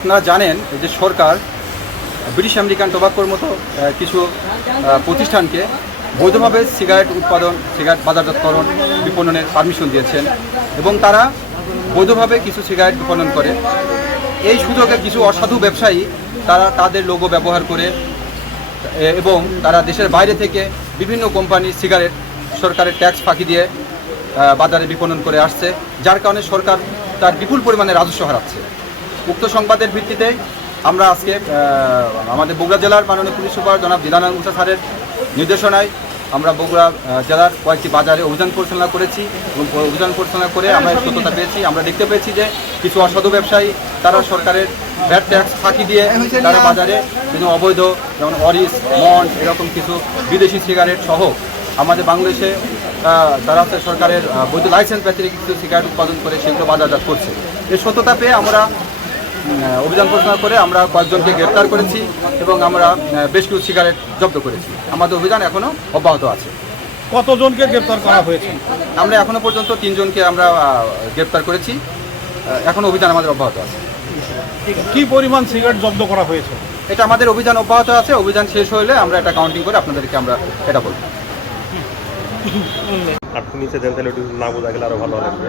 আপনারা জানেন যে সরকার ব্রিটিশ আমেরিকান টোবাকোর মতো কিছু প্রতিষ্ঠানকে বৈধভাবে সিগারেট উৎপাদন, সিগারেট বাজারজাতকরণ, বিপণনের পারমিশন দিয়েছেন এবং তারা বৈধভাবে কিছু সিগারেট বিপণন করে। এই সুযোগে কিছু অসাধু ব্যবসায়ী তারা তাদের লোগো ব্যবহার করে এবং তারা দেশের বাইরে থেকে বিভিন্ন কোম্পানির সিগারেট সরকারের ট্যাক্স ফাঁকি দিয়ে বাজারে বিপণন করে আসছে, যার কারণে সরকার তার বিপুল পরিমাণে রাজস্ব হারাচ্ছে। উক্ত সংবাদের ভিত্তিতে আমরা আজকে আমাদের বগুড়া জেলার মাননীয় পুলিশ সুপার জনাব দিদানাথ মুসা স্যারের নির্দেশনায় আমরা বগুড়া জেলার কয়েকটি বাজারে অভিযান পরিচালনা করেছি এবং অভিযান পরিচালনা করে আমরা সত্যতা পেয়েছি। আমরা দেখতে পেয়েছি যে কিছু অসাধু ব্যবসায়ী, তারা সরকারের ভ্যাট ট্যাক্স ফাঁকি দিয়ে তারা বাজারে বিভিন্ন অবৈধ, যেমন অরিস মন এরকম কিছু বিদেশি সিগারেট সহ আমাদের বাংলাদেশে তারা সরকারের বৈধ লাইসেন্স ব্যতিরে কিছু সিগারেট উৎপাদন করে সেগুলো বাজারজাত করছে। এর সত্যতা পেয়ে আমরা অভিযান পরিচালনা করে আমরা কয়েকজনকে গ্রেপ্তার করেছি এবং আমরা বেশ কিছু সিগারেট জব্দ করেছি। আমাদের অভিযান এখনও অব্যাহত আছে। কতজনকে গ্রেপ্তার করা হয়েছে? আমরা এখনও পর্যন্ত তিনজনকে আমরা গ্রেপ্তার করেছি। আহ, এখনও অভিযান আমাদের অব্যাহত আছে। কি পরিমাণ সিগারেট জব্দ করা হয়েছে? এটা আমাদের অভিযান অব্যাহত আছে। অভিযান শেষ হলে আমরা এটা কাউন্টিং করে আপনাদেরকে আমরা এটা বলব। আপনি নিচে দেন তাহলে একটু না বোঝা গেলে আরও ভালো লাগবে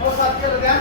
ও সাত করে দেন